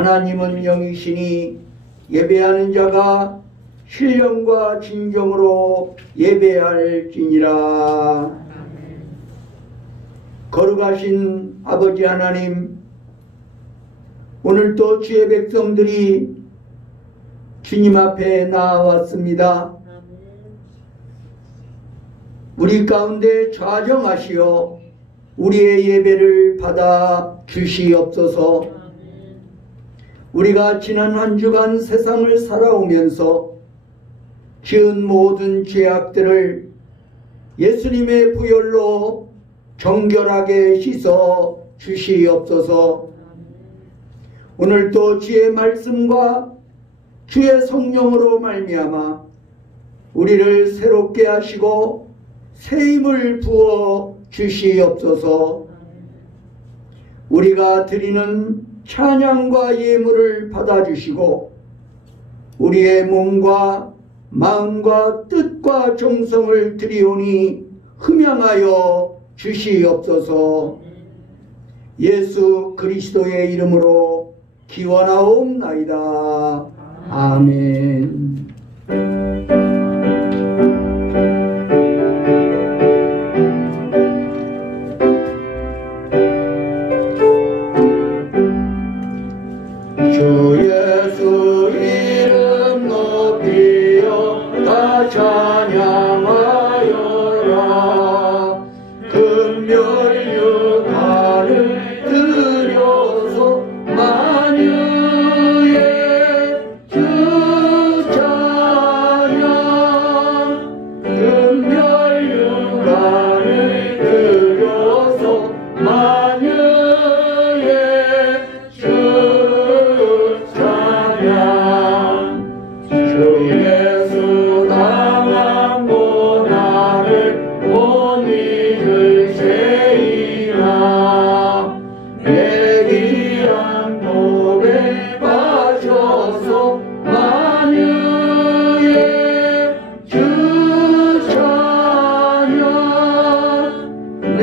하나님은 영이시니 예배하는 자가 신령과 진정으로 예배할지니라. 거룩하신 아버지 하나님, 오늘도 주의 백성들이 주님 앞에 나왔습니다. 우리 가운데 좌정하시어 우리의 예배를 받아 주시옵소서. 우리가 지난 한 주간 세상을 살아오면서 지은 모든 죄악들을 예수님의 보혈로 정결하게 씻어 주시옵소서. 오늘도 주의 말씀과 주의 성령으로 말미암아 우리를 새롭게 하시고 새 힘을 부어 주시옵소서. 우리가 드리는 찬양과 예물을 받아주시고 우리의 몸과 마음과 뜻과 정성을 드리오니 흠양하여 주시옵소서. 예수 그리스도의 이름으로 기원하옵나이다. 아멘. 주 예수 이름 높이어 다 찬양하여라. 금멸육하를 들여서 만유의 주 찬양. 금멸육하를 들여서 만유의 주 주 예수 당한 고난을 못 잊으세이라. 내 귀한 몸에 빠져서 만유의 주 찬양. 내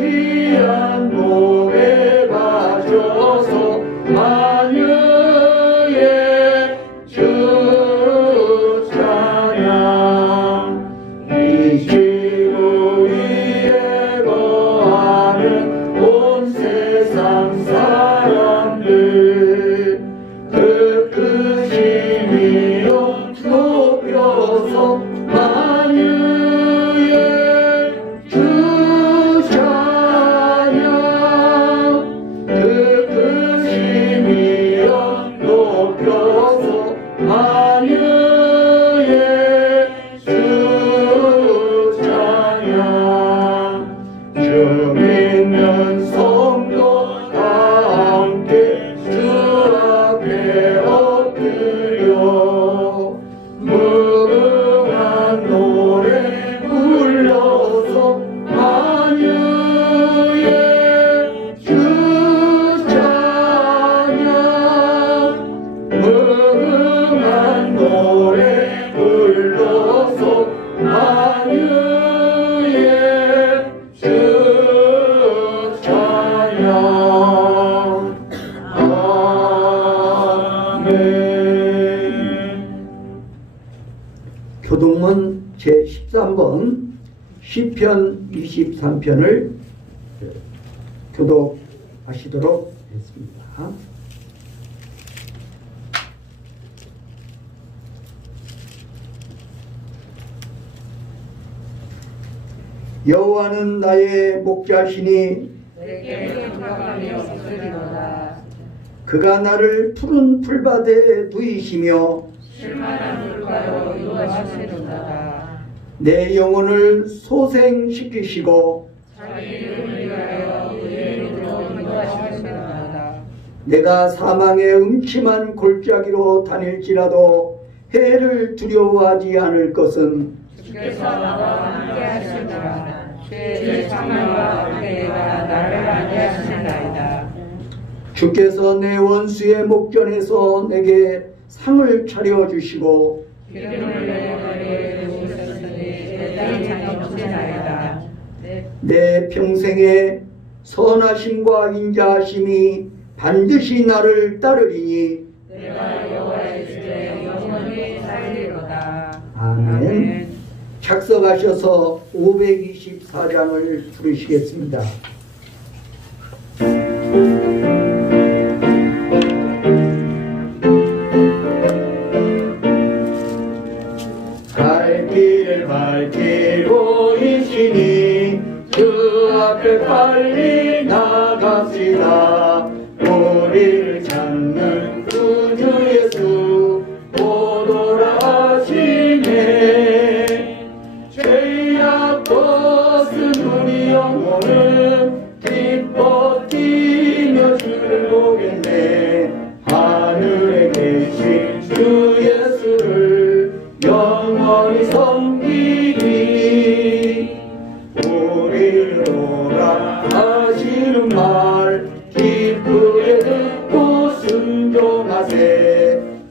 귀한 몸에 빠져서 만유의 주 찬양. 이 지구 위에 거하는 온 세상 사람들 그 크심이여 높여서 만유의 주 찬양. 그 크심이여 높여서 만유의 주 찬양. 주 믿는 성도 다 함께 주 앞에 엎드려 무궁한 노래 불러서 만유의 주 찬양. 무궁한 노래 불러서 만유의 주 찬양. 아멘. 교동문 제13번 시편 23편을 교독하시도록 하겠습니다. 여호와는 나의 목자시니 내게 평강하며 쓰리로다. 그가 나를 푸른 풀밭에 누이시며 쉴만한 물가로 인도하시리로다. 내 영혼을 소생시키시고 자기 이름을 위하여 의의 이름으로 인도하시리로다. 내가 사망의 음침한 골짜기로 다닐지라도 해를 두려워하지 않을 것은 주께서 나와 함께 하시리라. 주의 창명과 함께가 나를 안개하시나이다. 주께서 내 원수의 목전에서 내게 상을 차려주시고 기름을 내 머리에 부으셨으니 내 땅이 넘치나이다. 내 평생에 선하심과 인자하심이 반드시 나를 따르리니 내가 여호와의 집에 영원히 살리로다. 아멘. 작성하셔서 524장을 부르시겠습니다. 갈 길을 밝히고 있으니 주 앞에 빨리 나갑시다. 우리를 찾는 구주 예수 곧 오라 하시네. 죄악 벗은 우리 영혼은 기뻐 뛰며 주를 보겠네. 하늘에 계신 주 예수를 영원히 섬기리. 우리를 오라 하시는 말 기쁘게 듣고 순종하세.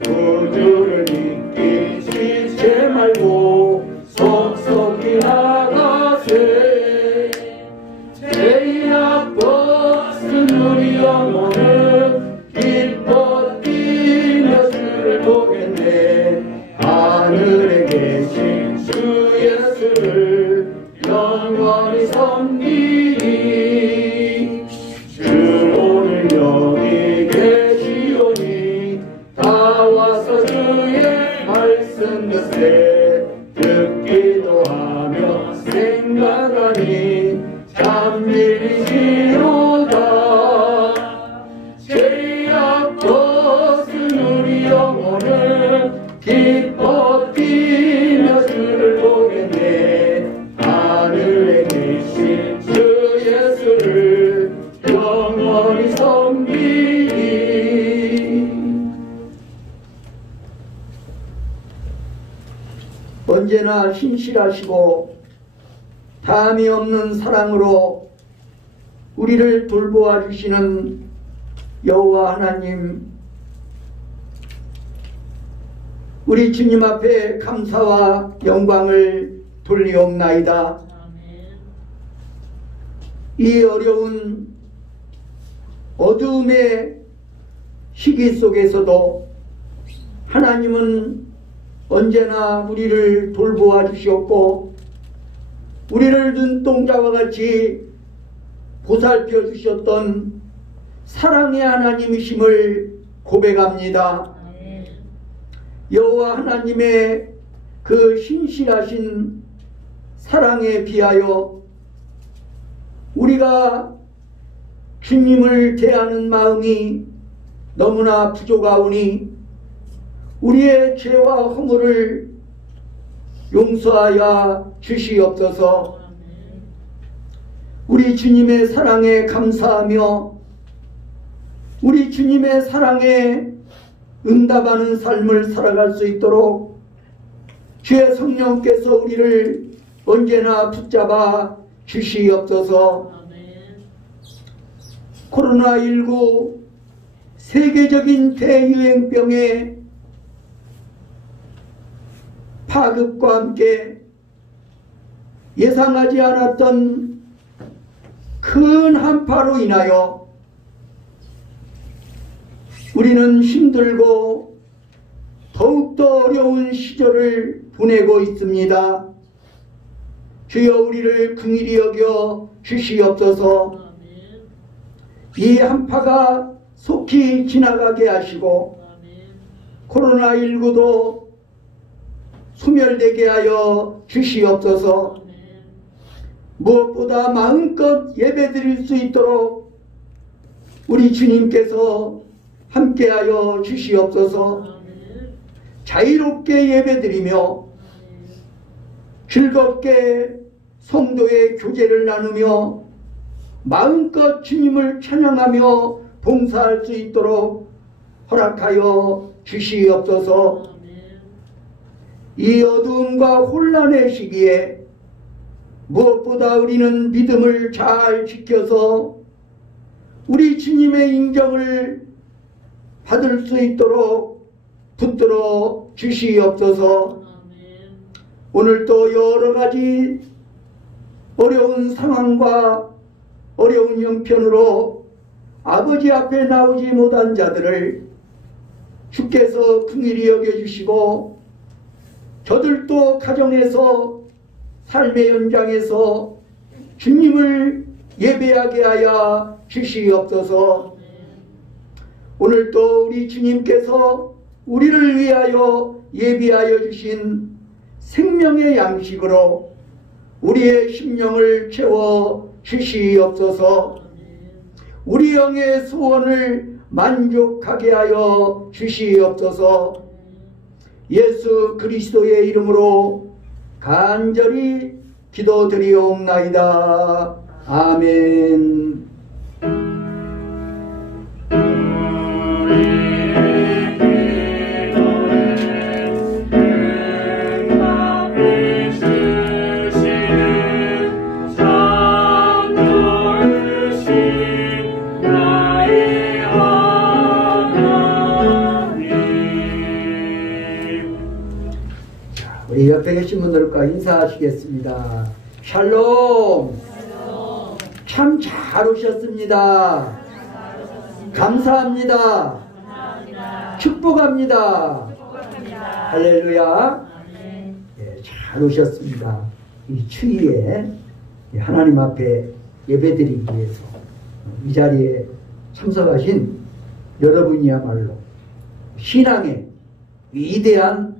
구주를 믿기 지체 말고 속속히 나가세. 죄악 벗은 우리 영혼은 기뻐 뛰며 주를 보겠네. 하늘에 계신 주 예수를 영원히 섬기리. 주 오늘 여기 계시오니 다 와서 주의 말씀 듣세. 듣기도 하며 생각하니 잠들이시로다. 죄악 벗은 우리 영혼은 기뻐 뛰며 주를 보겠네. 하늘에 계신 주 예수를 영원히 섬기리. 언제나 신실하시고 담이 없는 사랑으로 우리를 돌보아 주시는 여호와 하나님, 우리 주님 앞에 감사와 영광을 돌리옵나이다. 이 어려운 어두움의 시기 속에서도 하나님은 언제나 우리를 돌보아 주시었고 우리를 눈동자와 같이 보살펴 주셨던 사랑의 하나님이심을 고백합니다. 여호와 하나님의 그 신실하신 사랑에 비하여 우리가 주님을 대하는 마음이 너무나 부족하오니 우리의 죄와 허물을 용서하여 주시옵소서. 우리 주님의 사랑에 감사하며 우리 주님의 사랑에 응답하는 삶을 살아갈 수 있도록 주의 성령께서 우리를 언제나 붙잡아 주시옵소서. 코로나19 세계적인 대유행병의 파급과 함께 예상하지 않았던 큰 한파로 인하여 우리는 힘들고 더욱더 어려운 시절을 보내고 있습니다. 주여 우리를 긍휼히 여겨 주시옵소서. 이 한파가 속히 지나가게 하시고 코로나19도 소멸되게 하여 주시옵소서. 무엇보다 마음껏 예배드릴 수 있도록 우리 주님께서 함께하여 주시옵소서. 자유롭게 예배드리며 즐겁게 성도의 교제를 나누며 마음껏 주님을 찬양하며 봉사할 수 있도록 허락하여 주시옵소서. 이 어두움과 혼란의 시기에 무엇보다 우리는 믿음을 잘 지켜서 우리 주님의 인정을 받을 수 있도록 붙들어 주시옵소서. 오늘도 여러 가지 어려운 상황과 어려운 형편으로 아버지 앞에 나오지 못한 자들을 주께서 긍휼히 여겨주시고 저들도 가정에서 삶의 현장에서 주님을 예배하게 하여 주시옵소서. 오늘도 우리 주님께서 우리를 위하여 예비하여 주신 생명의 양식으로 우리의 심령을 채워 주시옵소서. 우리 영의 소원을 만족하게 하여 주시옵소서. 예수 그리스도의 이름으로 간절히 기도드리옵나이다. 아멘. 우리 옆에 계신 분들과 인사하시겠습니다. 샬롬. 참 잘 오셨습니다. 감사합니다. 축복합니다. 할렐루야. 예, 잘 오셨습니다. 이 추위에 하나님 앞에 예배드리기 위해서 이 자리에 참석하신 여러분이야말로 신앙의 위대한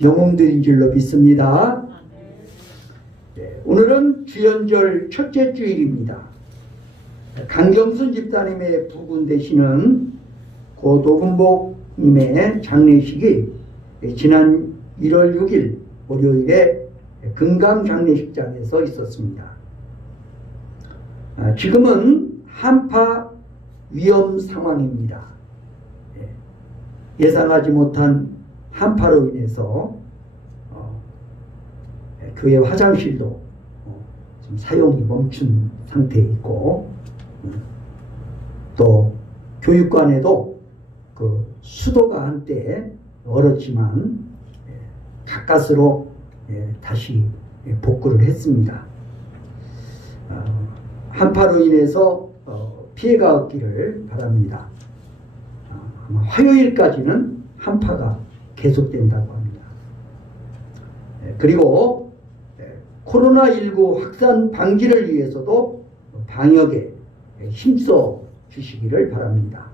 영웅들인 줄로 믿습니다. 오늘은 주연절 첫째 주일입니다. 강경순 집사님의 부군 되시는 고 노금복님의 장례식이 지난 1월 6일 월요일에 금강장례식장에서 있었습니다. 지금은 한파 위험 상황입니다. 예상하지 못한 한파로 인해서 교회 화장실도 지금 사용이 멈춘 상태에 있고, 또 교육관에도 그 수도가 한때 얼었지만 가까스로 다시 복구를 했습니다. 한파로 인해서 피해가 없기를 바랍니다. 아마 화요일까지는 한파가 계속된다고 합니다. 그리고 코로나19 확산 방지를 위해서도 방역에 힘써 주시기를 바랍니다.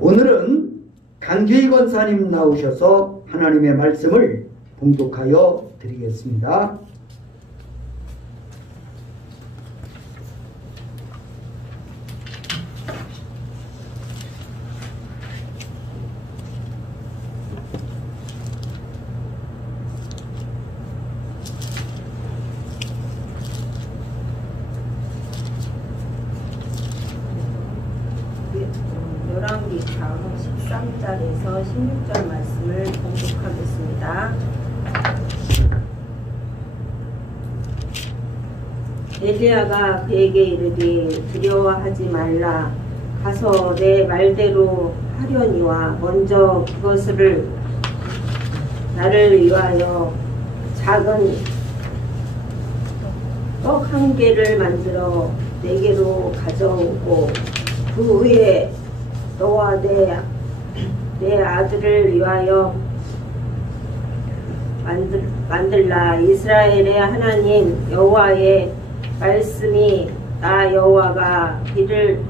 오늘은 강재희 권사님 나오셔서 하나님의 말씀을 봉독하여 드리겠습니다. 열왕기상 13절에서 16절 말씀을 봉독하겠습니다. 엘리야가 그에게 이르되 두려워하지 말라. 가서 내 말대로 하려니와 먼저 그것을 나를 위하여 작은 떡 한 개를 만들어 내게로 가져오고 그 후에 너와 내 아들을 위하여 만들라. 이스라엘의 하나님 여호와의 말씀이 나 여호와가 비를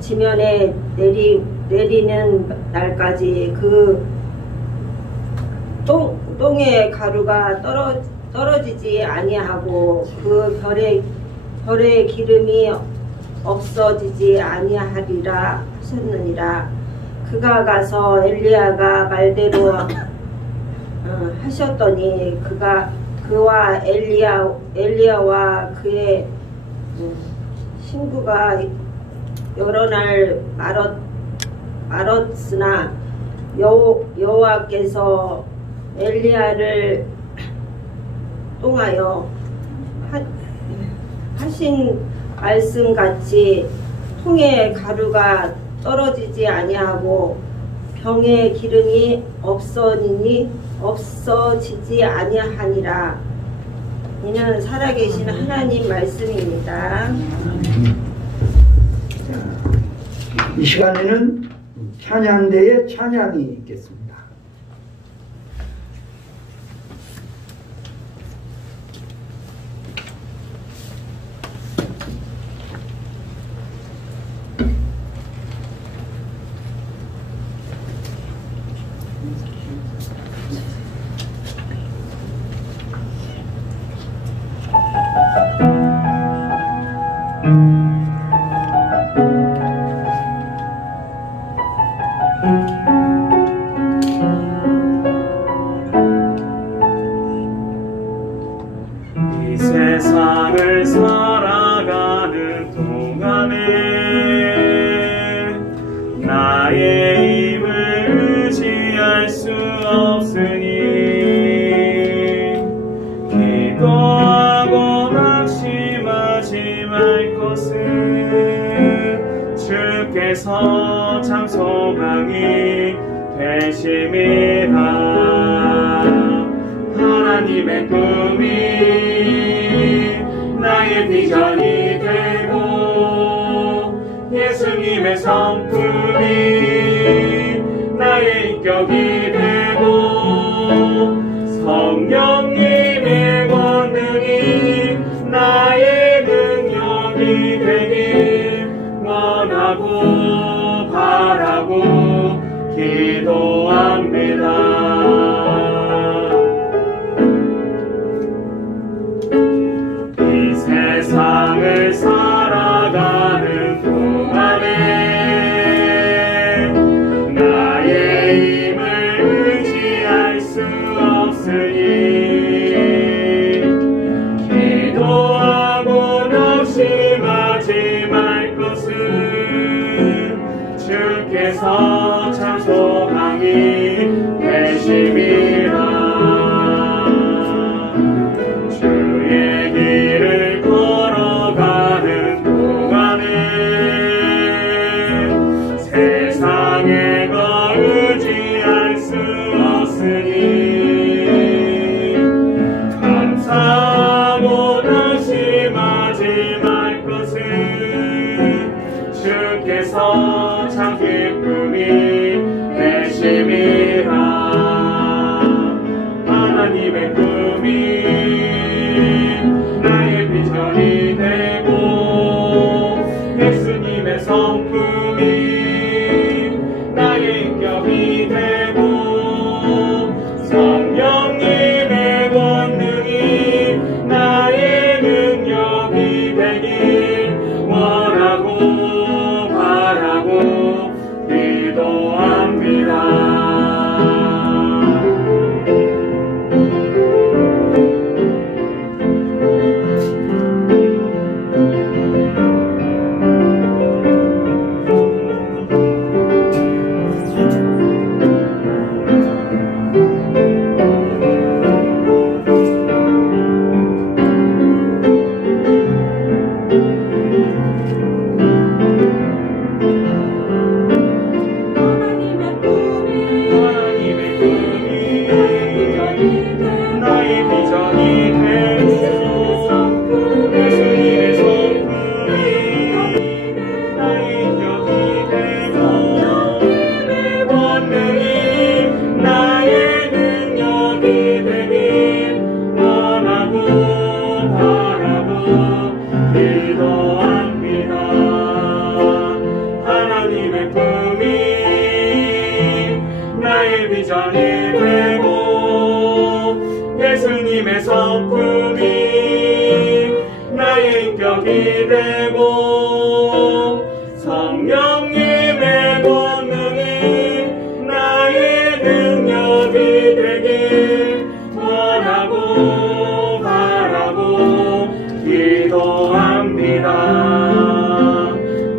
지면에 내리는 날까지 그 똥의 가루가 떨어지지 아니하고 그 별의 기름이 없어지지 아니하리라 하셨느니라. 그가 가서 엘리야가 말대로 하셨더니 그와 엘리야와 그의 신부가 여러 날 말었으나 여호와께서 엘리야를 통하여 하신 말씀같이 통에 가루가 떨어지지 아니하고 병에 기름이 없어지지 아니하니라. 이는 살아계신 하나님 말씀입니다. 이 시간에는 찬양대의 찬양이 있겠습니다. 이 세상을 살아가는 동안에 나의 힘을 의지할 수 없으니 기도하고 낙심하지 말 것은 주께서 참 소망이 되심이라. 하나님의 꿈이 나의 비전이 되고 예수님의 성품이 나의 인격이 되고 성령님의 권능이 나의 능력이 되길 원하고 바라고 기도합니다. 세상을 살아가는 동안에 나의 힘을 의지할 수 없으니 기도하고 낙심하지 말 것은 주께서 참 소망이 되심이라. 주의 길을 걸어가는 동안에 세상에 거 의지할 수 없으니 감사하고 낙심하지 말 것은 주께서 참 기쁨이 되심이라. 하나님의 꿈이 나의 비전이 되고 예수님의 성품이 나의 인격이 되고 성령님의 권능이 나의 능력이 되길 원하고 바라고 기도합니다. 예수님의 성품이 나의 인격이 되고 성령님의 권능이 나의 능력이 되길 원하고 바라고 기도합니다.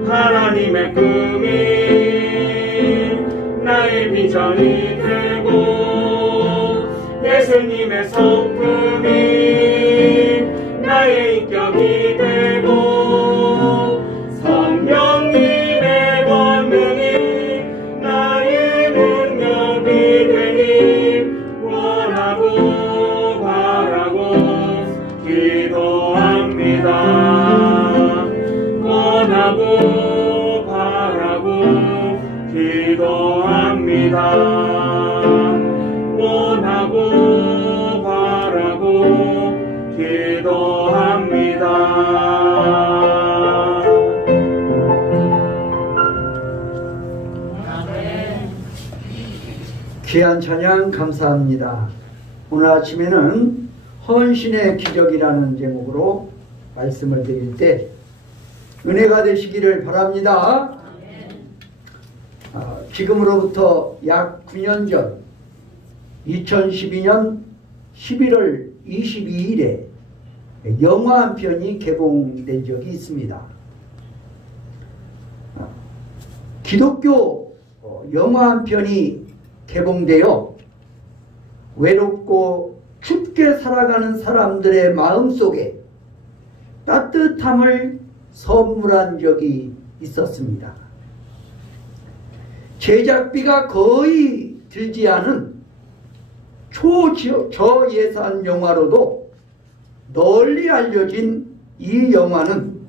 하나님의 꿈이 나의 비전이 되고 예수님의 성품이 나의 인격이 되고 성령님의 권능이 나의 능력이 되길 원하고 바라고 기도합니다. 원하고 기도합니다. 원하고 바라고 기도합니다. 귀한 찬양 감사합니다. 오늘 아침에는 헌신의 기적이라는 제목으로 말씀을 드릴 때 은혜가 되시기를 바랍니다. 지금으로부터 약 9년 전 2012년 11월 22일에 영화 한 편이 개봉된 적이 있습니다. 기독교 영화 한 편이 개봉되어 외롭고 춥게 살아가는 사람들의 마음속에 따뜻함을 선물한 적이 있었습니다. 제작비가 거의 들지 않은 초저예산 영화로도 널리 알려진 이 영화는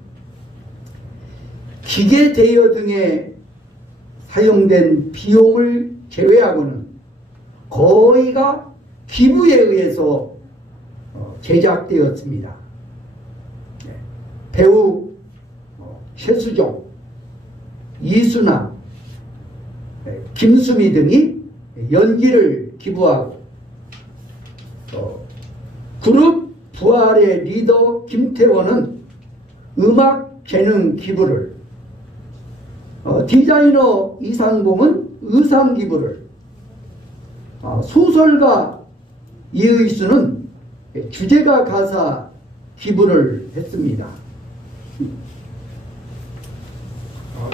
기계 대여 등에 사용된 비용을 제외하고는 거의가 기부에 의해서 제작되었습니다. 배우 최수종, 이순아, 김수미 등이 연기를 기부하고 그룹 부활의 리더 김태원은 음악 재능 기부를, 디자이너 이상봉은 의상 기부를, 소설가 이의수는 주제가 가사 기부를 했습니다.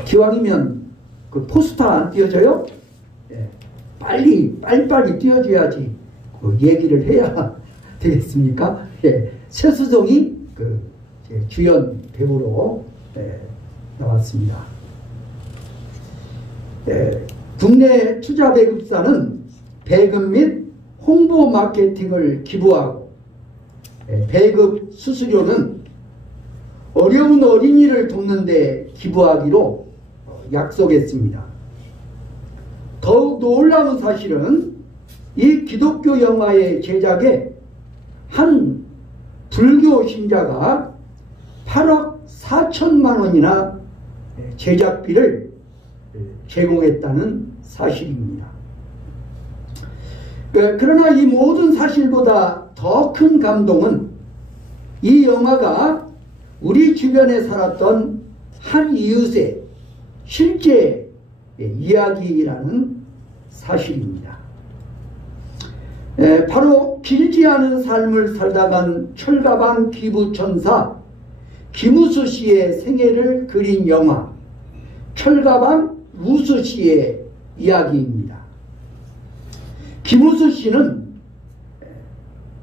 기왕이면 그 포스터 안 띄워져요? 빨리빨리 띄워줘야지 그 얘기를 해야 되겠습니까? 최수종이 그 주연 배우로 나왔습니다. 국내 투자 배급사는 배급 및 홍보 마케팅을 기부하고 배급 수수료는 어려운 어린이를 돕는 데 기부하기로 약속했습니다. 더욱 놀라운 사실은 이 기독교 영화의 제작에 한 불교 신자가 8억 4천만 원이나 제작비를 제공했다는 사실입니다. 그러나 이 모든 사실보다 더 큰 감동은 이 영화가 우리 주변에 살았던 한 이웃의 실제 이야기라는 사실입니다. 바로 길지 않은 삶을 살다간 철가방 기부천사 김우수 씨의 생애를 그린 영화 철가방 우수 씨의 이야기입니다. 김우수 씨는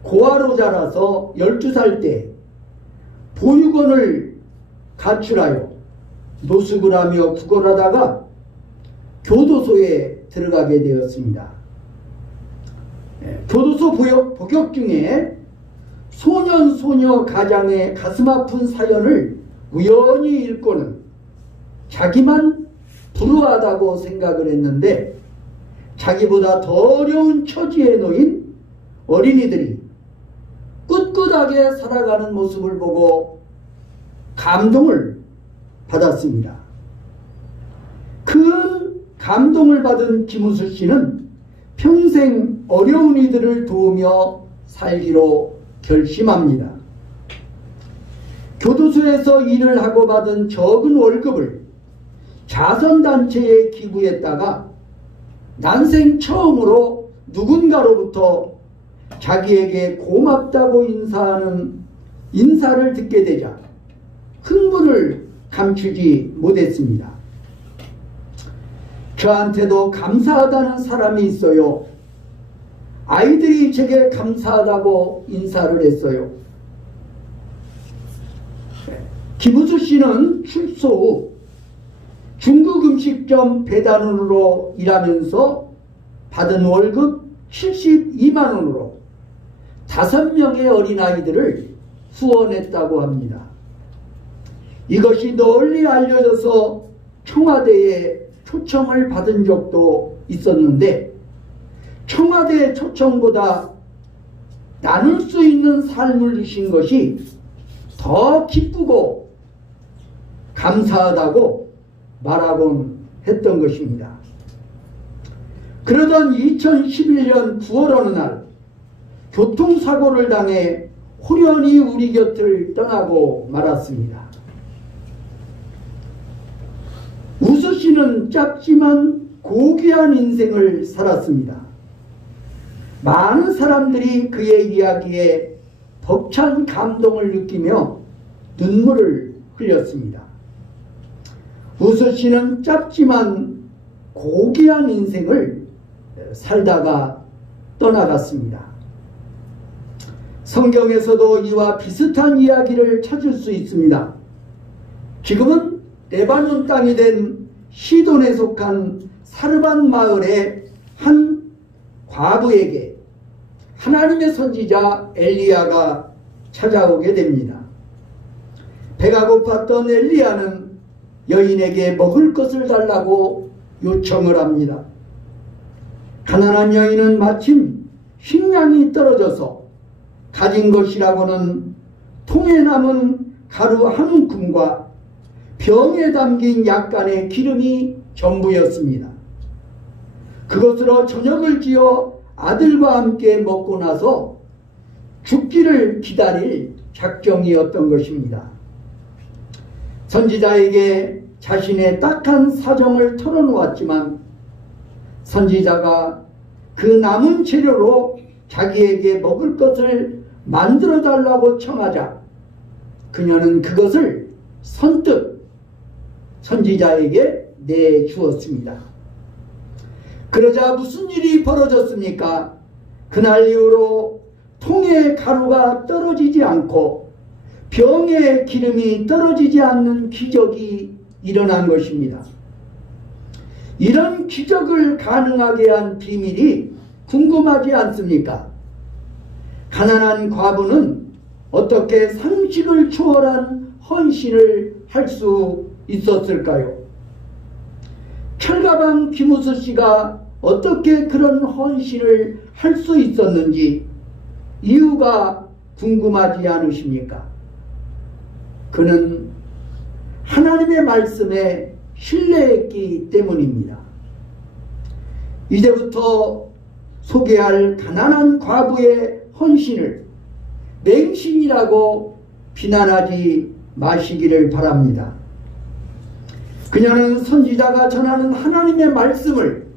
고아로 자라서 12살 때 보육원을 가출하여 노숙을 하며 구걸하다가 교도소에 들어가게 되었습니다. 교도소 복역 중에 소년소녀 가장의 가슴 아픈 사연을 우연히 읽고는 자기만 불우하다고 생각을 했는데 자기보다 더 어려운 처지에 놓인 어린이들이 꿋꿋하게 살아가는 모습을 보고 감동을 받았습니다. 큰 감동을 받은 김우수 씨는 평생 어려운 이들을 도우며 살기로 결심합니다. 교도소에서 일을 하고 받은 적은 월급을 자선단체에 기부했다가 난생 처음으로 누군가로부터 자기에게 고맙다고 인사를 듣게 되자 흥분을 감추지 못했습니다. 저한테도 감사하다는 사람이 있어요. 아이들이 제게 감사하다고 인사를 했어요. 김우수 씨는 출소 후 중국 음식점 배달원으로 일하면서 받은 월급 72만 원으로 5명의 어린아이들을 후원했다고 합니다. 이것이 널리 알려져서 청와대에 초청을 받은 적도 있었는데 청와대 초청보다 나눌 수 있는 삶을 주신 것이 더 기쁘고 감사하다고 말하곤 했던 것입니다. 그러던 2011년 9월 어느 날 교통사고를 당해 호련히 우리 곁을 떠나고 말았습니다. 우수 씨는 짧지만 고귀한 인생을 살았습니다. 많은 사람들이 그의 이야기에 벅찬 감동을 느끼며 눈물을 흘렸습니다. 우수 씨는 짧지만 고귀한 인생을 살다가 떠나갔습니다. 성경에서도 이와 비슷한 이야기를 찾을 수 있습니다. 지금은 레바논 땅이 된 시돈에 속한 사르반 마을의 한 과부에게 하나님의 선지자 엘리야가 찾아오게 됩니다. 배가 고팠던 엘리야는 여인에게 먹을 것을 달라고 요청을 합니다. 가난한 여인은 마침 식량이 떨어져서 가진 것이라고는 통에 남은 가루 한 움큼과 병에 담긴 약간의 기름이 전부였습니다. 그것으로 저녁을 지어 아들과 함께 먹고 나서 죽기를 기다릴 작정이었던 것입니다. 선지자에게 자신의 딱한 사정을 털어놓았지만 선지자가 그 남은 재료로 자기에게 먹을 것을 만들어 달라고 청하자 그녀는 그것을 선뜻 선지자에게 내주었습니다. 그러자 무슨 일이 벌어졌습니까? 그날 이후로 통에 가루가 떨어지지 않고 병에 기름이 떨어지지 않는 기적이 일어난 것입니다. 이런 기적을 가능하게 한 비밀이 궁금하지 않습니까? 가난한 과부는 어떻게 상식을 초월한 헌신을 할 수 있었을까요? 철가방 김우수 씨가 어떻게 그런 헌신을 할 수 있었는지 이유가 궁금하지 않으십니까? 그는 하나님의 말씀에 신뢰했기 때문입니다. 이제부터 소개할 가난한 과부의 헌신을 맹신이라고 비난하지 마시기를 바랍니다. 그녀는 선지자가 전하는 하나님의 말씀을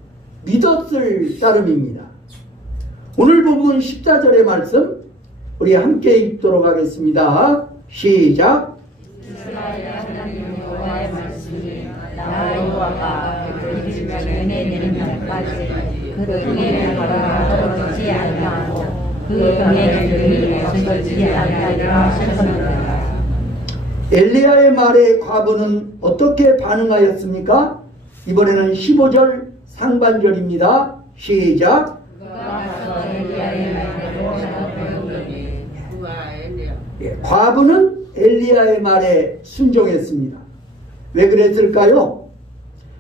믿었을 따름입니다. 오늘 본문 14절의 말씀 우리 함께 읽도록 하겠습니다. 시작. 이스라엘 하나님 여호와의 말씀이 나 여호와가 그들을 전에 내리는 날까지 그 통에 가루가 떨어지지 아니하고 그 병에 기름이 없어지지 아니하리라 하셨습니다. 엘리야의 말에 과부는 어떻게 반응하였습니까? 이번에는 15절 상반절입니다. 시작. 과부는 엘리야의 말에 순종했습니다. 왜 그랬을까요?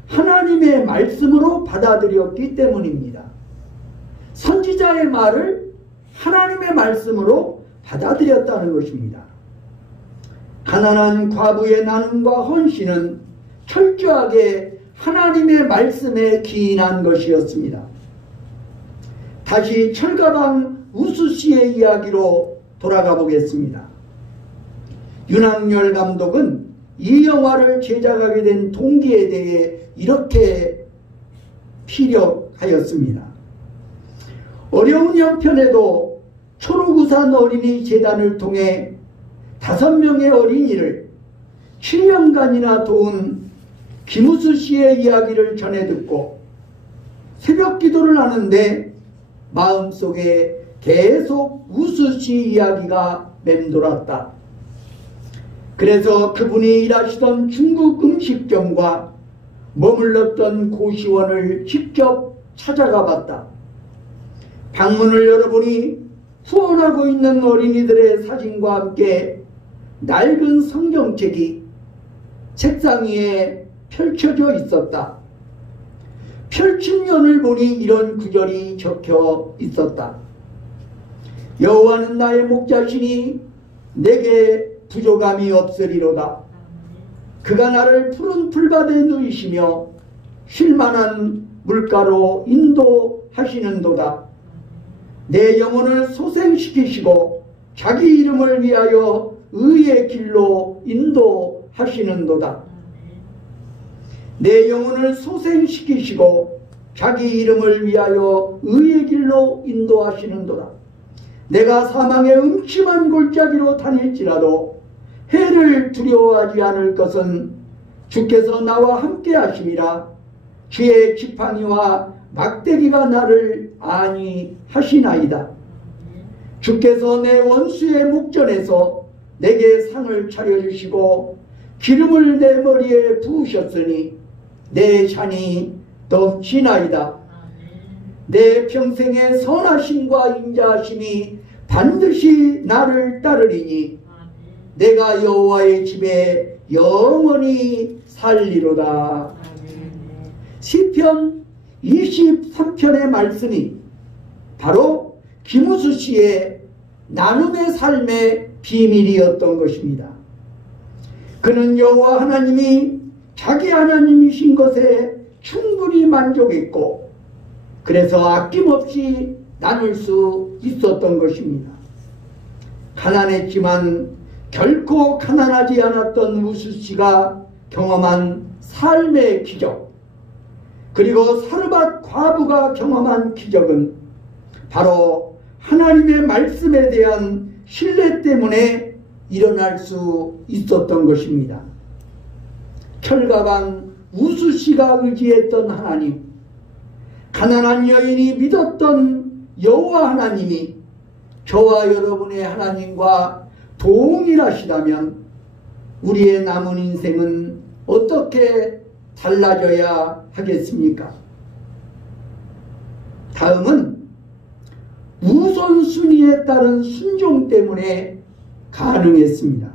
하나님의 말씀으로 받아들였기 때문입니다. 선지자의 말을 하나님의 말씀으로 받아들였다는 것입니다. 가난한 과부의 나눔과 헌신은 철저하게 하나님의 말씀에 기인한 것이었습니다. 다시 철가방 우수씨의 이야기로 돌아가 보겠습니다. 윤학열 감독은 이 영화를 제작하게 된 동기에 대해 이렇게 피력하였습니다. 어려운 형편에도 초록우산 어린이 재단을 통해 5명의 어린이를 7년간이나 도운 김우수 씨의 이야기를 전해 듣고 새벽 기도를 하는데 마음속에 계속 우수 씨 이야기가 맴돌았다. 그래서 그분이 일하시던 중국 음식점과 머물렀던 고시원을 직접 찾아가 봤다. 방문을 열어보니 후원하고 있는 어린이들의 사진과 함께 낡은 성경책이 책상 위에 펼쳐져 있었다. 펼침면을 보니 이런 구절이 적혀 있었다. 여호와는 나의 목자시니 내게 부족함이 없으리로다. 그가 나를 푸른 풀밭에 누이시며 쉴만한 물가로 인도하시는도다. 내 영혼을 소생시키시고 자기 이름을 위하여 의의 길로 인도하시는도다. 내 영혼을 소생시키시고 자기 이름을 위하여 의의 길로 인도하시는도다. 내가 사망의 음침한 골짜기로 다닐지라도 해를 두려워하지 않을 것은 주께서 나와 함께 하심이라. 주의 지팡이와 막대기가 나를 안위하시나이다. 주께서 내 원수의 목전에서 내게 상을 차려주시고 기름을 내 머리에 부으셨으니 내 잔이 넘치나이다. 내 평생의 선하심과 인자하심이 반드시 나를 따르리니 내가 여호와의 집에 영원히 살리로다. 시편 23편의 말씀이 바로 김우수 씨의 나눔의 삶의 비밀이었던 것입니다. 그는 여호와 하나님이 자기 하나님이신 것에 충분히 만족했고 그래서 아낌없이 나눌 수 있었던 것입니다. 가난했지만 결코 가난하지 않았던 우수 씨가 경험한 삶의 기적, 그리고 사르밧 과부가 경험한 기적은 바로 하나님의 말씀에 대한 신뢰 때문에 일어날 수 있었던 것입니다. 철가방 우수 씨가 의지했던 하나님, 가난한 여인이 믿었던 여호와 하나님이 저와 여러분의 하나님과 동일하시다면 우리의 남은 인생은 어떻게 달라져야 하겠습니까? 다음은 우선순위에 따른 순종 때문에 가능했습니다.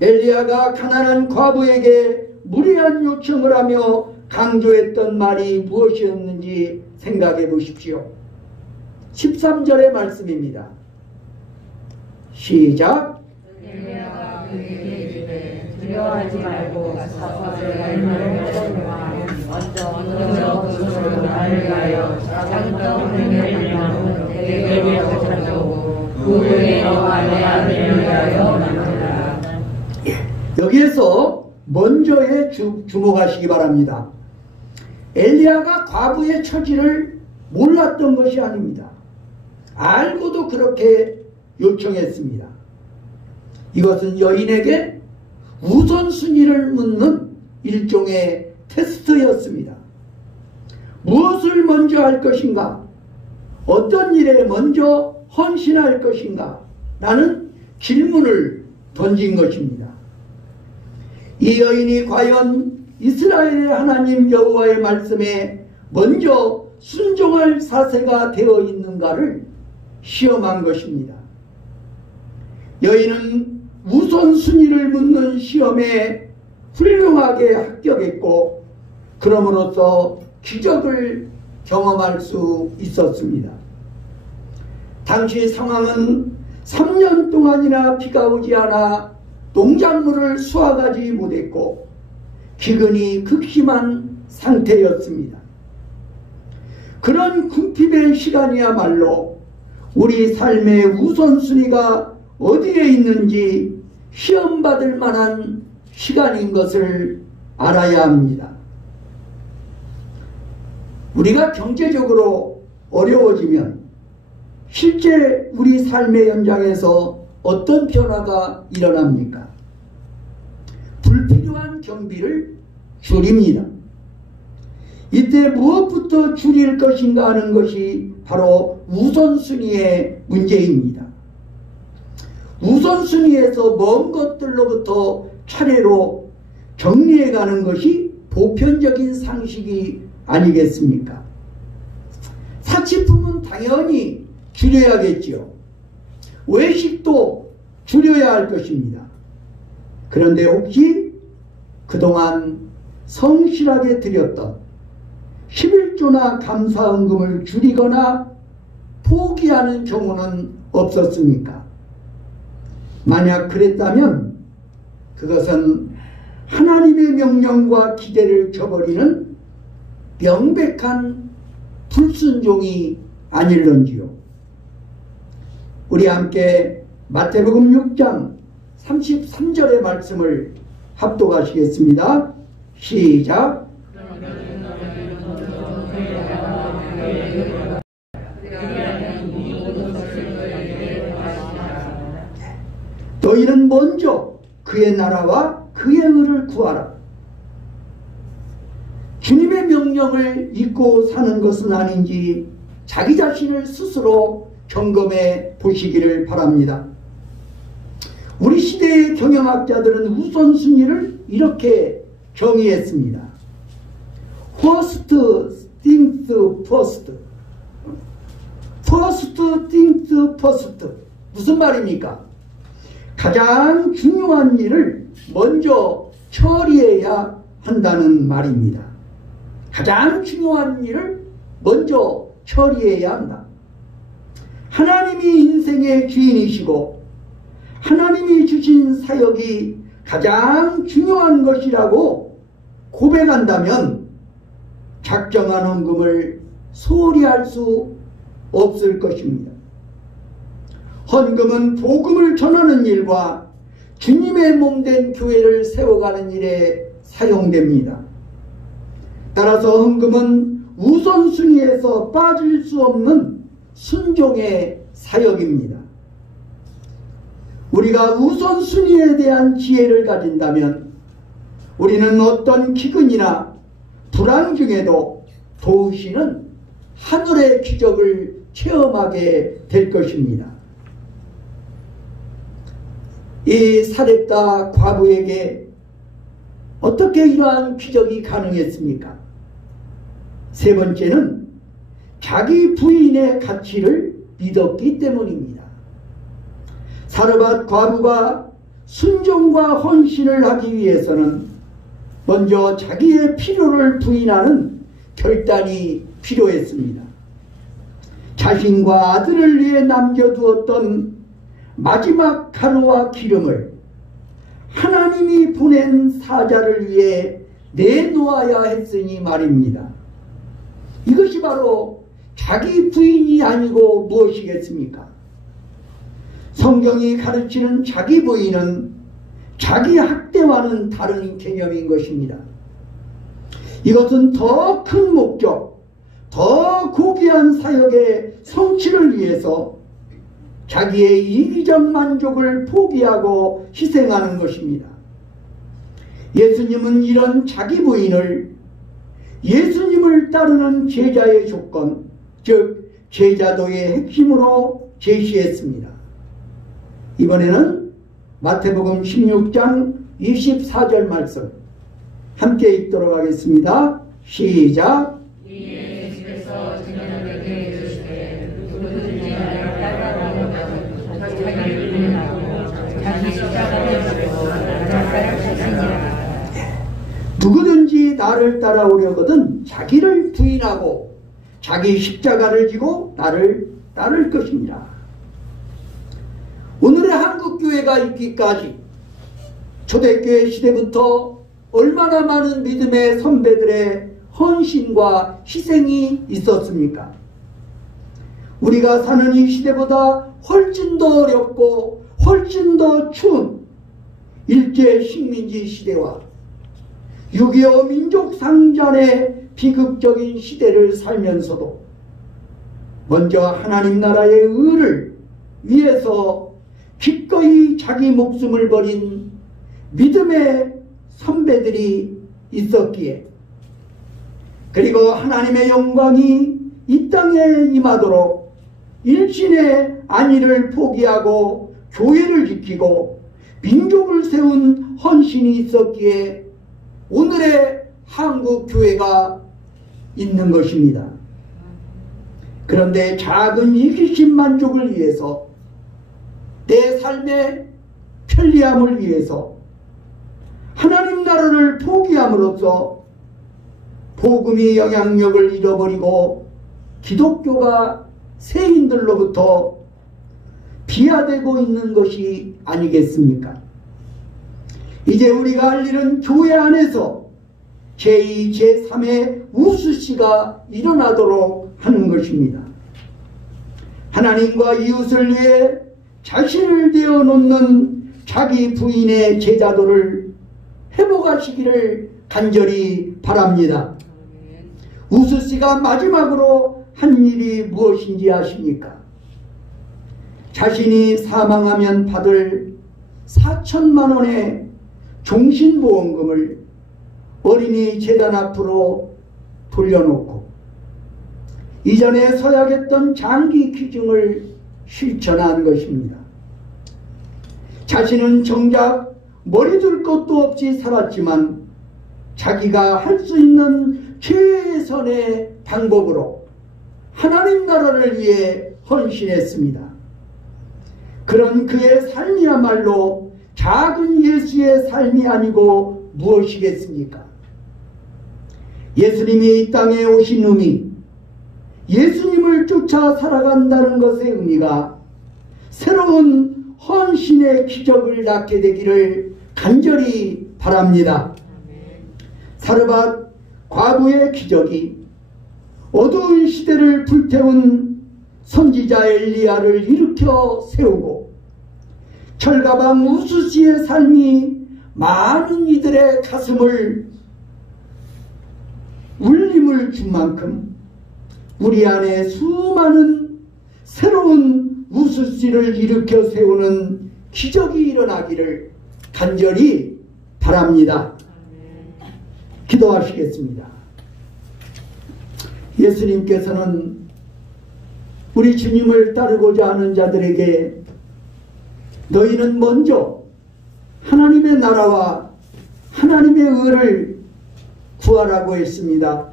엘리야가 가난한 과부에게 무리한 요청을 하며 강조했던 말이 무엇이었는지 생각해 보십시오. 13절의 말씀입니다. 시작. 엘리야가 그에게 이르되 두려워하지 말고 가서 내가 먼저 그것으로 나를 위하여 작은 떡을 내리며 내게 가져오고 그 후에 너와 내 아들을 위하여 만들라. 여기에서 먼저에 주목하시기 바랍니다. 엘리야가 과부의 처지를 몰랐던 것이 아닙니다. 알고도 그렇게 요청했습니다. 이것은 여인에게 우선순위를 묻는 일종의 테스트였습니다. 무엇을 먼저 할 것인가? 어떤 일에 먼저 헌신할 것인가? 라는 질문을 던진 것입니다. 이 여인이 과연 이스라엘의 하나님 여호와의 말씀에 먼저 순종할 사세가 되어 있는가를 시험한 것입니다. 여인은 우선순위를 묻는 시험에 훌륭하게 합격했고 그럼으로써 기적을 경험할 수 있었습니다. 당시 상황은 3년 동안이나 비가 오지 않아 농작물을 수확하지 못했고 기근이 극심한 상태였습니다. 그런 궁핍의 시간이야말로 우리 삶의 우선순위가 어디에 있는지 시험받을 만한 시간인 것을 알아야 합니다. 우리가 경제적으로 어려워지면 실제 우리 삶의 현장에서 어떤 변화가 일어납니까? 불필요한 경비를 줄입니다. 이때 무엇부터 줄일 것인가 하는 것이 바로 우선순위의 문제입니다. 우선순위에서 먼 것들로부터 차례로 정리해가는 것이 보편적인 상식이 아니겠습니까? 사치품은 당연히 줄여야겠지요. 외식도 줄여야 할 것입니다. 그런데 혹시 그동안 성실하게 드렸던 11조나 감사헌금을 줄이거나 포기하는 경우는 없었습니까? 만약 그랬다면 그것은 하나님의 명령과 기대를 저버리는 명백한 불순종이 아닐런지요. 우리 함께 마태복음 6장 33절의 말씀을 합독하시겠습니다. 시작. 너희는 먼저 그의 나라와 그의 의를 구하라. 주님의 명령을 잊고 사는 것은 아닌지 자기 자신을 스스로 점검해 보시기를 바랍니다. 우리 시대의 경영학자들은 우선순위를 이렇게 정의했습니다. First things first. First things first. 무슨 말입니까? 가장 중요한 일을 먼저 처리해야 한다는 말입니다. 가장 중요한 일을 먼저 처리해야 한다. 하나님이 인생의 주인이시고 하나님이 주신 사역이 가장 중요한 것이라고 고백한다면 작정한 헌금을 소홀히 할 수 없을 것입니다. 헌금은 복음을 전하는 일과 주님의 몸된 교회를 세워가는 일에 사용됩니다. 따라서 헌금은 우선순위에서 빠질 수 없는 순종의 사역입니다. 우리가 우선순위에 대한 지혜를 가진다면 우리는 어떤 기근이나 불안 중에도 도우시는 하늘의 기적을 체험하게 될 것입니다. 이 사렙다 과부에게 어떻게 이러한 기적이 가능했습니까? 세 번째는 자기 부인의 가치를 믿었기 때문입니다. 사르밧 과부가 순종과 헌신을 하기 위해서는 먼저 자기의 필요를 부인하는 결단이 필요했습니다. 자신과 아들을 위해 남겨두었던 마지막 가루와 기름을 하나님이 보낸 사자를 위해 내놓아야 했으니 말입니다. 이것이 바로 자기 부인이 아니고 무엇이겠습니까? 성경이 가르치는 자기 부인은 자기 학대와는 다른 개념인 것입니다. 이것은 더 큰 목적, 더 고귀한 사역의 성취를 위해서 자기의 이기적 만족을 포기하고 희생하는 것입니다. 예수님은 이런 자기 부인을 예수님을 따르는 제자의 조건, 즉 제자도의 핵심으로 제시했습니다. 이번에는 마태복음 16장 24절 말씀 함께 읽도록 하겠습니다. 시작. 예수께서 증인에게 이르시되 누구든지 나를 따르려고 자기를 부인하고 자기 십자가를 지고 나를 따르시니라. 누구든지 나를 따라오려거든 자기를 부인하고 자기 십자가를 지고 나를 따를 것입니다. 오늘의 한국교회가 있기까지 초대교회 시대부터 얼마나 많은 믿음의 선배들의 헌신과 희생이 있었습니까? 우리가 사는 이 시대보다 훨씬 더 어렵고 훨씬 더 추운 일제 식민지 시대와 6.25 민족상잔의 비극적인 시대를 살면서도 먼저 하나님 나라의 의를 위해서 기꺼이 자기 목숨을 버린 믿음의 선배들이 있었기에, 그리고 하나님의 영광이 이 땅에 임하도록 일신의 안위를 포기하고 교회를 지키고 민족을 세운 헌신이 있었기에 오늘의 한국 교회가 있는 것입니다. 그런데 작은 이기심 만족을 위해서, 내 삶의 편리함을 위해서 하나님 나라를 포기함으로써 복음이 영향력을 잃어버리고 기독교가 세인들로부터 비하되고 있는 것이 아니겠습니까? 이제 우리가 할 일은 교회 안에서 제2, 제3의 우수시가 일어나도록 하는 것입니다. 하나님과 이웃을 위해 자신을 내어놓는 자기 부인의 제자도를 회복하시기를 간절히 바랍니다. 우수씨가 마지막으로 한 일이 무엇인지 아십니까? 자신이 사망하면 받을 4천만 원의 종신보험금을 어린이 재단 앞으로 돌려놓고 이전에 서약했던 장기 기증을 실천한 것입니다. 자신은 정작 머리둘 것도 없이 살았지만 자기가 할 수 있는 최선의 방법으로 하나님 나라를 위해 헌신했습니다. 그런 그의 삶이야말로 작은 예수의 삶이 아니고 무엇이겠습니까? 예수님이 이 땅에 오신 의미, 예수님을 쫓아 살아간다는 것의 의미가 새로운 헌신의 기적을 낳게 되기를 간절히 바랍니다. 사르밧 과부의 기적이 어두운 시대를 불태운 선지자 엘리야를 일으켜 세우고 철가방 우수시의 삶이 많은 이들의 가슴을 울림을 준 만큼 우리 안에 수많은 새로운 우수시를 일으켜 세우는 기적이 일어나기를 간절히 바랍니다. 기도하시겠습니다. 예수님께서는 우리 주님을 따르고자 하는 자들에게 너희는 먼저 하나님의 나라와 하나님의 의를 구하라고 했습니다.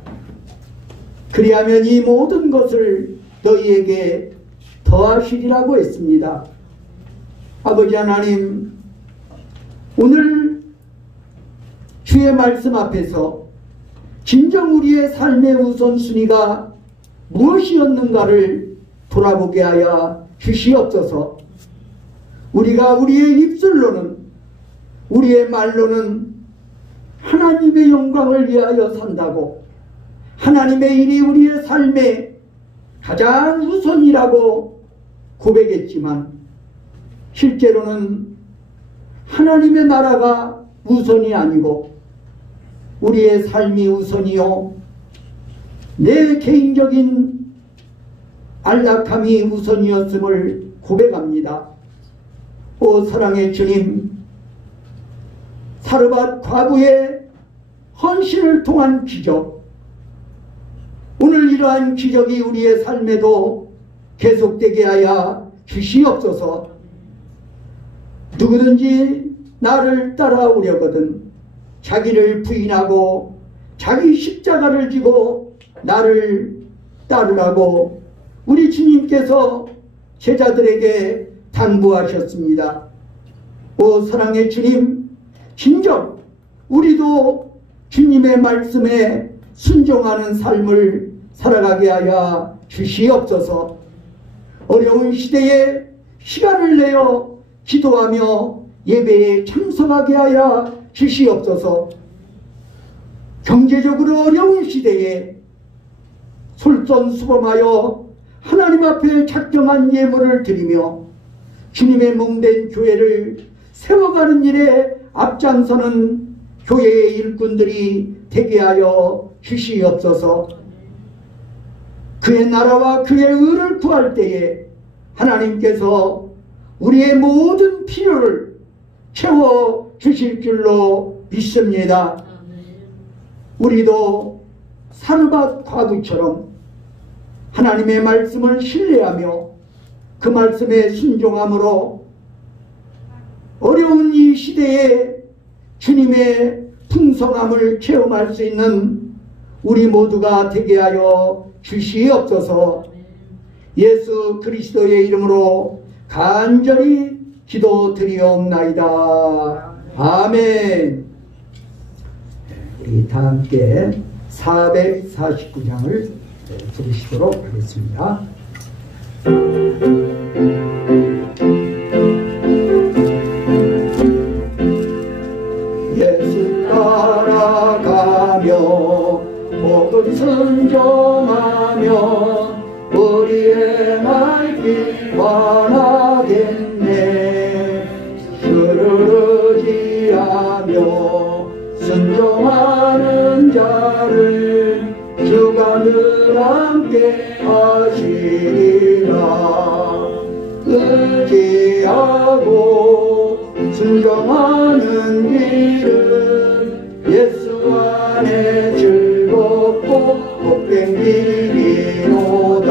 그리하면 이 모든 것을 너희에게 더하시리라고 했습니다. 아버지 하나님, 오늘 주의 말씀 앞에서 진정 우리의 삶의 우선순위가 무엇이었는가를 돌아보게 하여 주시옵소서. 우리가 우리의 입술로는, 우리의 말로는 하나님의 영광을 위하여 산다고, 하나님의 일이 우리의 삶의 가장 우선이라고 고백했지만 실제로는 하나님의 나라가 우선이 아니고 우리의 삶이 우선이요, 내 개인적인 안락함이 우선이었음을 고백합니다. 오 사랑의 주님, 사르밧 과부의 헌신을 통한 기적, 오늘 이러한 기적이 우리의 삶에도 계속되게 하여 주시옵소서. 누구든지 나를 따라오려거든 자기를 부인하고 자기 십자가를 지고 나를 따르라고 우리 주님께서 제자들에게 당부하셨습니다. 오 사랑의 주님, 진정 우리도 주님의 말씀에 순종하는 삶을 살아가게 하여 주시옵소서. 어려운 시대에 시간을 내어 기도하며 예배에 참석하게 하여 주시옵소서. 경제적으로 어려운 시대에 솔선수범하여 하나님 앞에 작정한 예물을 드리며 주님의 몸된 교회를 세워가는 일에 앞장서는 교회의 일꾼들이 되게 하여 주시옵소서. 그의 나라와 그의 의를 구할 때에 하나님께서 우리의 모든 필요를 채워 주실 줄로 믿습니다. 우리도 사르밧 과부처럼 하나님의 말씀을 신뢰하며 그 말씀에 순종함으로 어려운 이 시대에 주님의 풍성함을 체험할 수 있는 우리 모두가 되게 하여 주시옵소서. 예수 그리스도의 이름으로 간절히 기도드리옵나이다. 아멘. 우리 다 함께 449장을 들으시도록 하겠습니다. 예수 따라가며 복음 순종하며 우리의 날길 원하겠네. 주를 의지하며 순종하는 자를 주가 늘 함께 하시리라. 의지하고 순종하는 길은 예수 안에 즐겁고 복된 길이로다.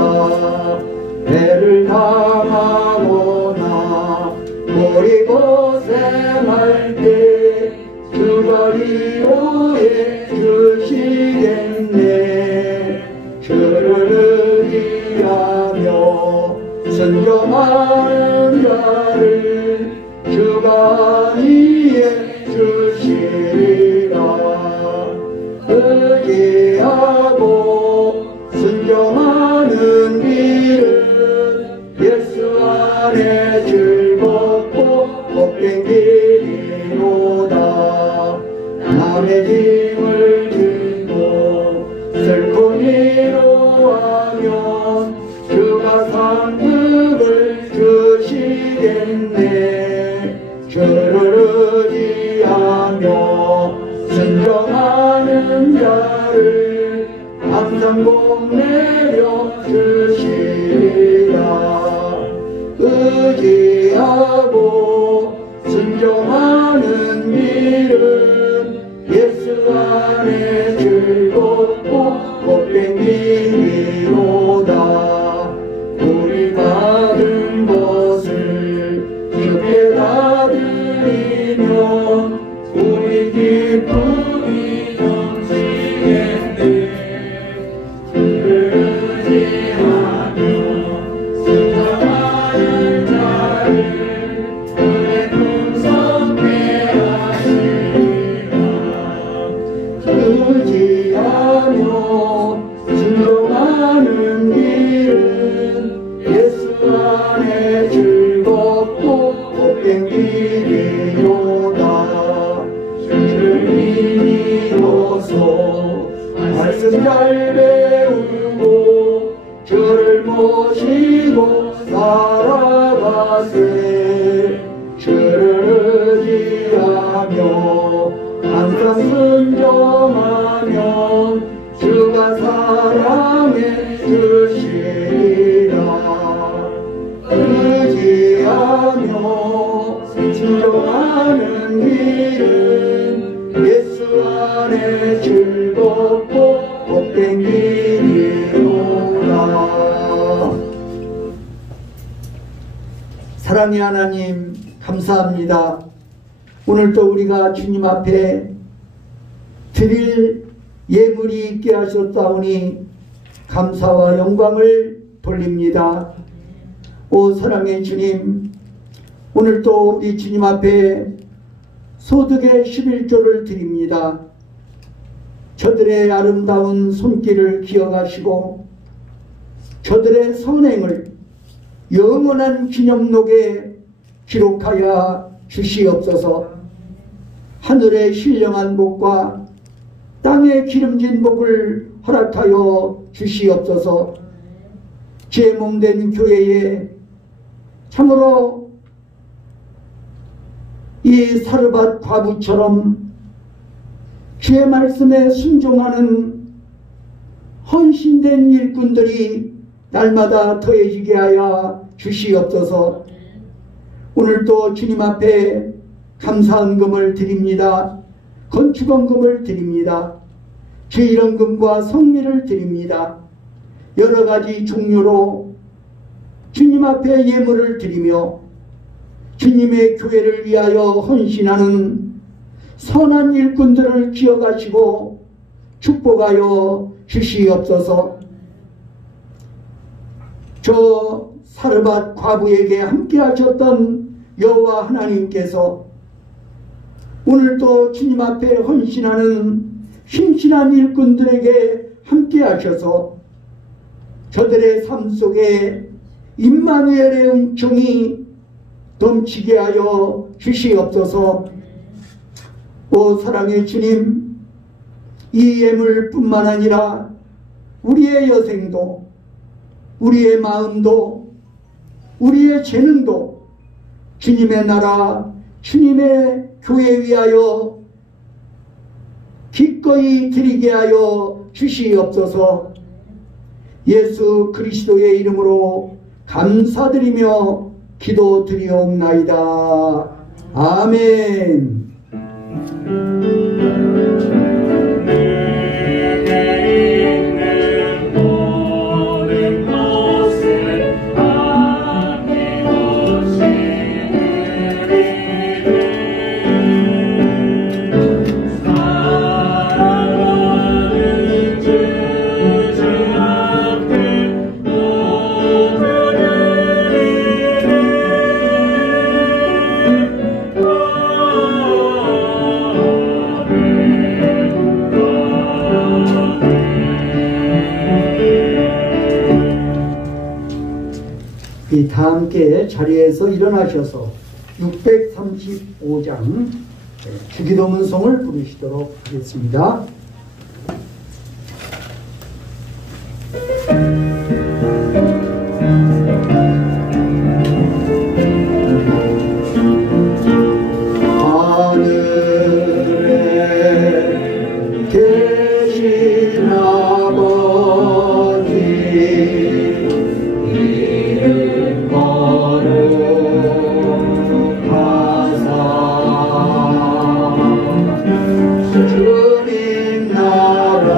배를 당하거나 우리 고생할 때 주가 위로해 주시겠네. 주를 의지하며 순종하는 자를 주가 이해 주시리라. 의지하고 순종하는 길은 예수 안에 즐겁고 복된 길이로다. 남의 짐을 지고 슬픈 위로하면 주가 상급을 주시겠네. 주를 의지하며 순종하는 자를 항상 복 내려 주시리라. 의지하고 순종하는 길은 예수 안에 즐겁고 복된 길이로다. 우리 받은 것을 주께 다 드리면 우리 기쁨이 넘치겠네. 주를 의지하며 순종하는 자를 그의 풍성케 하시리라. 의지하며 순종하는 길은 예수 안에 즐겁고 복된 길이로다. 주를 믿어서 말씀 잘 배우고 주를 모시고 살아가세. 주를 의지하며 항상 순종하면 주가 사랑해 주시리라. 의지하며 순종하는 길은 예수 안에 즐겁고 복된 길이로다. 사랑의 하나님 감사합니다. 오늘도 우리가 주님 앞에 드릴 예물이 있게 하셨다오니 감사와 영광을 돌립니다. 오 사랑의 주님, 오늘도 우리 주님 앞에 소득의 11조를 드립니다. 저들의 아름다운 손길을 기억하시고 저들의 선행을 영원한 기념록에 기록하여 주시옵소서. 하늘의 신령한 복과 땅의 기름진 복을 허락하여 주시옵소서. 제 몸된 교회에 참으로 이 사르밧 과부처럼 주의 말씀에 순종하는 헌신된 일꾼들이 날마다 더해지게 하여 주시옵소서. 오늘도 주님 앞에 감사헌금을 드립니다. 건축헌금을 드립니다. 주일헌금과 성미를 드립니다. 여러 가지 종류로 주님 앞에 예물을 드리며 주님의 교회를 위하여 헌신하는 선한 일꾼들을 기억하시고 축복하여 주시옵소서. 저 사르밧 과부에게 함께 하셨던 여호와 하나님께서 오늘도 주님 앞에 헌신하는 심신한 일꾼들에게 함께 하셔서 저들의 삶 속에 임마누엘의 은총이 넘치게 하여 주시옵소서. 오 사랑의 주님, 이 예물뿐만 아니라 우리의 여생도, 우리의 마음도, 우리의 재능도 주님의 나라, 주님의 교회 위하여 기꺼이 드리게 하여 주시옵소서. 예수 그리스도의 이름으로 감사드리며 기도드리옵나이다. 아멘. 다 함께 자리에서 일어나셔서 635장 주기도문송을 부르시도록 하겠습니다. 하늘에 계신 아버지 주님 나라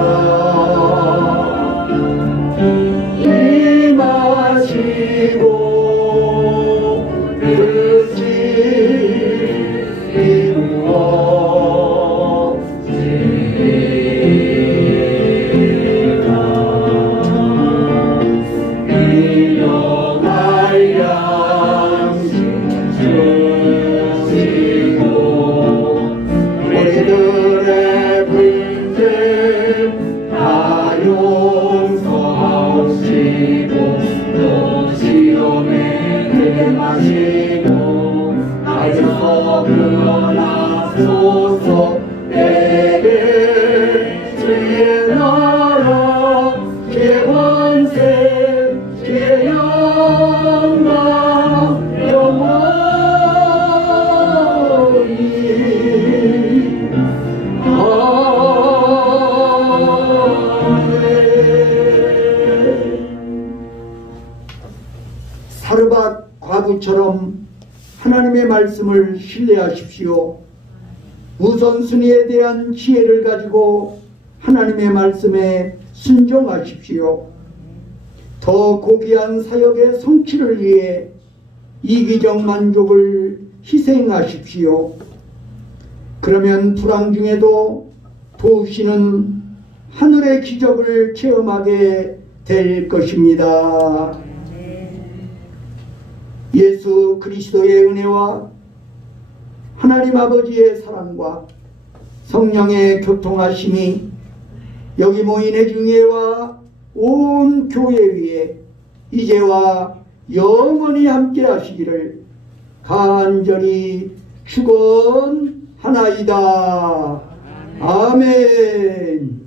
임하시고 뜻이 이루어지리라. 일용할 양식 주시고 우리들의 불죄 다 용서하시고 또 시험에 들게 마시고 하여서 구원하소서. 내게 주의 나라 주의 권세 주의 영광 영원히 사르밧 과부처럼 하나님의 말씀을 신뢰하십시오. 우선순위에 대한 지혜를 가지고 하나님의 말씀에 순종하십시오. 더 고귀한 사역의 성취를 위해 이기적 만족을 희생하십시오. 그러면 불황 중에도 도우시는 하늘의 기적을 체험하게 될 것입니다. 예수 그리스도의 은혜와 하나님 아버지의 사랑과 성령의 교통하심이 여기 모인 회중회와 온 교회 위에 이제와 영원히 함께 하시기를 간절히 축원하나이다. 아멘.